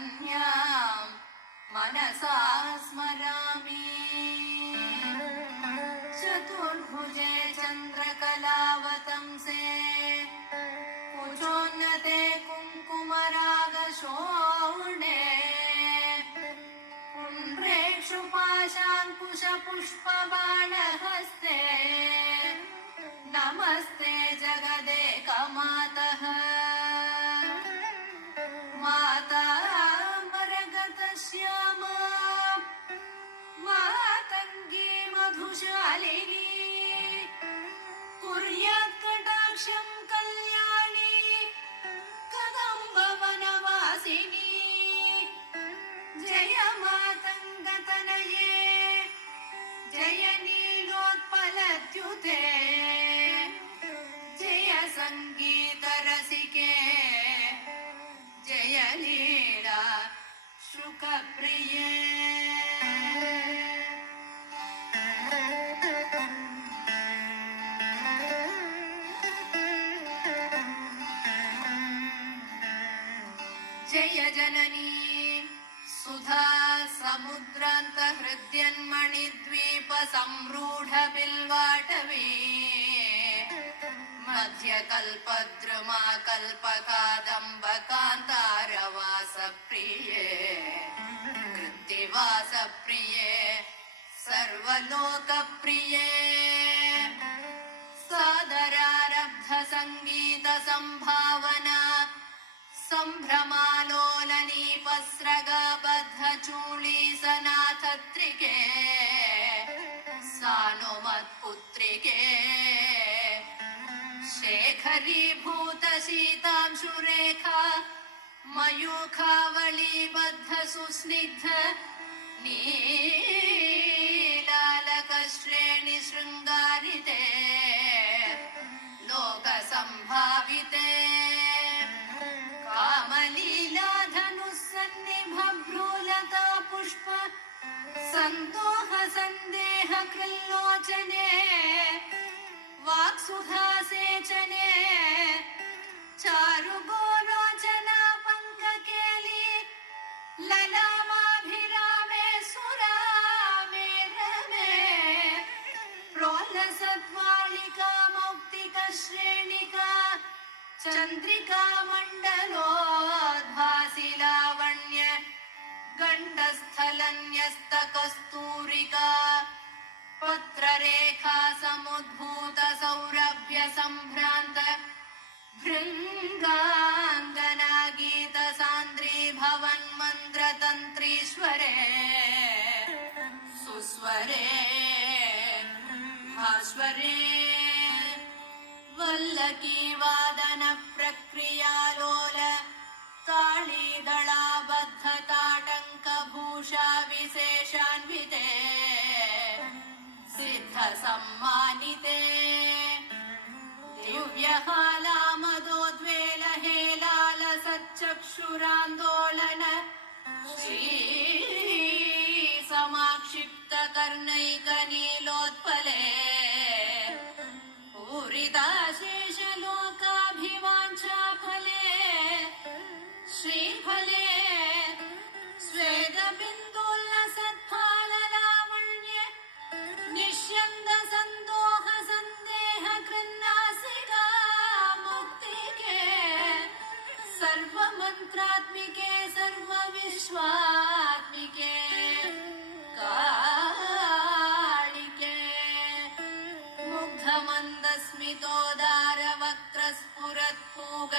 अनन्यां मनसा स्मरामि। चतुर्भुजे चन्द्रकलावतंसे कुचोन्नते कुङ्कुमरागशोणे पुण्ड्रेषु पाशाङ्कुशपुष्पबाणहस्ते नमस्ते जगदेकमातः। माता मरगतश्यामा मातङ्गी मधुशालिनी कुर्यात्कटाक्षं कल्याणी कदम्बवनवासिनी। जय मातङ्गतनये जय नीलोत्पलद्युते जय सङ्गीतरसिके जय लीला शुकप्रिये। जय जननी सुधा समुद्रान्तहृद्यन्मणिद्वीप संरूढ बिल्वाटवी मध्यकल्पद्रुमा कल्पकादम्बकान्तारवासप्रिये कृत्तिवासप्रिये सर्वलोकप्रिये। सादरारब्ध संगीत संभावना संभ्रमालोलनीपस्रगबद्ध चूळीसनाथत्रिके सानुमत्पुत्रिके शेखरीभूत शीतांशुरेखा मयूखावलीबद्ध सुस्निग्ध नीलालकश्रेणि शृङ्गारिते लोकसम्भाविते कामलीलाधनुस्सन्निभभ्रूलता पुष्प सन्दोह सन्देह कृल्लोचने वाक्सुधासेचने चारुगोलोचना पङ्ककेली ललामाभिरामे सुरामे रमे प्रोल्लसद्वालिका मौक्तिकश्रेणिका चन्द्रिका मण्डलोद्भासि लावण्य गण्डस्थलन्यस्तकस्तूरिका पत्ररेखा समुद्भूत सौरभ्य सम्भ्रान्त भृङ्गाङ्गना गीत सान्द्री भवन्मन्त्रतन्त्रीश्वरे सुस्वरे भास्वरे वल्लकी वादन प्रक्रियालोल ताळीदळाबद्ध ताटङ्कभूषा विशेषान्विते सिद्ध सम्मानिते दिव्यहालामदोद्वेल हेलाल सच्चक्षुरान्दोलन श्री समाक्षिप्त कर्णैकनीलोत्पले पूरिताशेषलोकाभिवाञ्छाफले श्रीफले स्वेदबिन्दुल्लसत्फाललावण्य निष्यन्द सन्दोह सन्देह कृन्नासिका मुक्तिके सर्वमन्त्रात्मिके सर्वविश्वात्मिके कालिके मुग्धमन्दस्मितोदारवक्त्रस्फुरत्पूग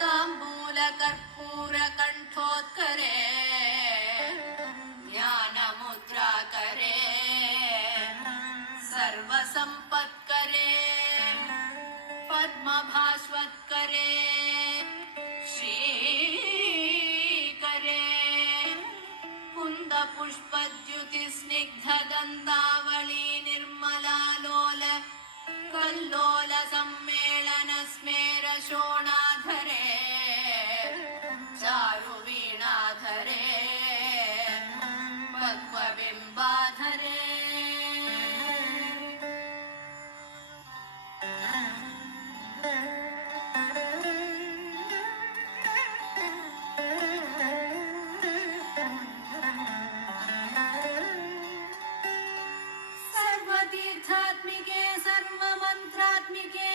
ताम्बूलकर्पूरकण्ठोत्करे ज्ञानमुद्राकरे सर्वसम्पत्करे पद्मभास्वत्करे श्रीकरे कुन्दपुष्पद्युतिस्निग्धदन्तावली निर्मलालोल कल्लोल सम्मेलन स्मेर शोणाधरे चारुवीणाधरे पक्वबिम्बाधरे सर्वभूतात्मिके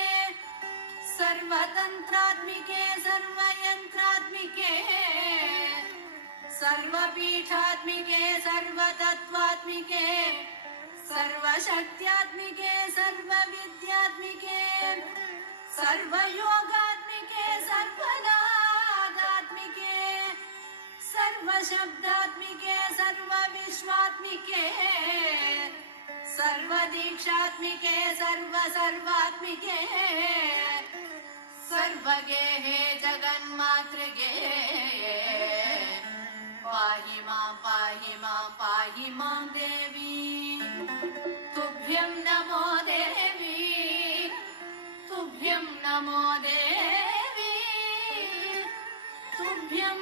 सर्वतन्त्रात्मिके सर्वयन्त्रात्मिके सर्वपीठात्मिके सर्वतत्त्वात्मिके सर्वशक्त्यात्मिके सर्वविद्यात्मिके सर्वयोगात्मिके सर्वनादात्मिके सर्वशब्दात्मिके सर्वविश्वात्मिके सर्वदीक्षात्मिके सर्वसर्वात्मिके सर्वगेहे जगन्मातृगे पाहि मां देवी तुभ्यं नमो देवी तुभ्यं नमो देवी तुभ्यं